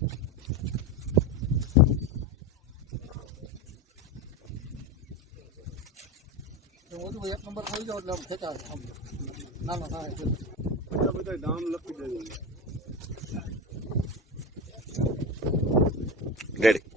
એક નંબર થઈ જાવ એટલે આમ ખેંચા નાનો થાય છે બધા ગામ લખી દેવું રેડી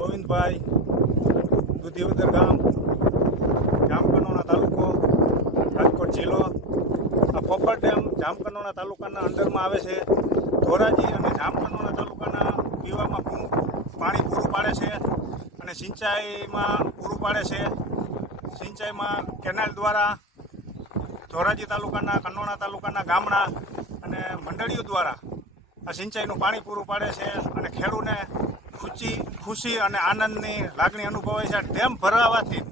ગોવિંદભાઈ દુધિવદર ગામ જામકંડોરણા તાલુકો રાજકોટ જિલ્લો આ પોપર ડેમ જામકંડોરણા તાલુકાના અંડરમાં આવે છે ધોરાજી અને જામકંડોરણા તાલુકાના પીવામાં પાણી પૂરું પાડે છે અને સિંચાઈમાં પૂરું પાડે છે સિંચાઈમાં કેનાલ દ્વારા ધોરાજી તાલુકાના કંડોરણા તાલુકાના ગામડા અને મંડળીઓ દ્વારા આ સિંચાઈનું પાણી પૂરું પાડે છે અને ખેડૂતને ખુશી અને આનંદની લાગણી અનુભવાય છે. ડેમ ભરાવાથી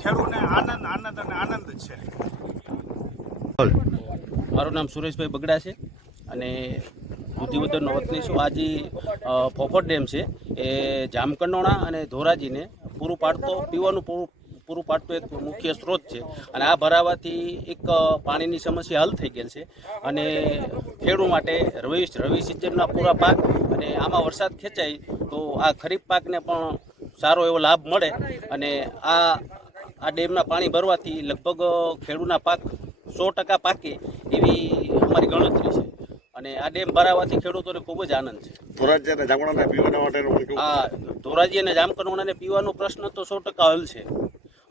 ખેડૂતને આનંદ જ છે. મારું નામ સુરેશભાઈ બગડા છે અને દુધિવદરનો વતની છું. આ જે ફોફર ડેમ છે એ જામકંડોરણા અને ધોરાજીને પૂરું પાડતો પીવાનું પૂરું પાડતો એક મુખ્ય સ્ત્રોત છે અને આ ભરાવાથી એક પાણીની સમસ્યા હલ થઈ ગયેલ છે અને ખેડૂત માટે રવિ સિઝનના પૂરા પાક અને આમાં વરસાદ ખેંચાય તો આ ખરીફ પાકને પણ સારો એવો લાભ મળે અને આ ડેમના પાણી ભરવાથી લગભગ ખેડૂતના પાક 100% પાકે એવી અમારી ગણતરી છે અને આ ડેમ ભરાવાથી ખેડૂતોને ખૂબ જ આનંદ છે. ધોરાજી અને જામકંડોરણાને પીવાનો પ્રશ્ન તો 100% હલ છે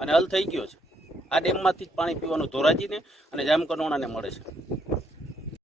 અને હલ થઈ ગયો છે. આ ડેમમાંથી જ પાણી પીવાનું ધોરાજીને અને જામકંડોરણાને મળે છે.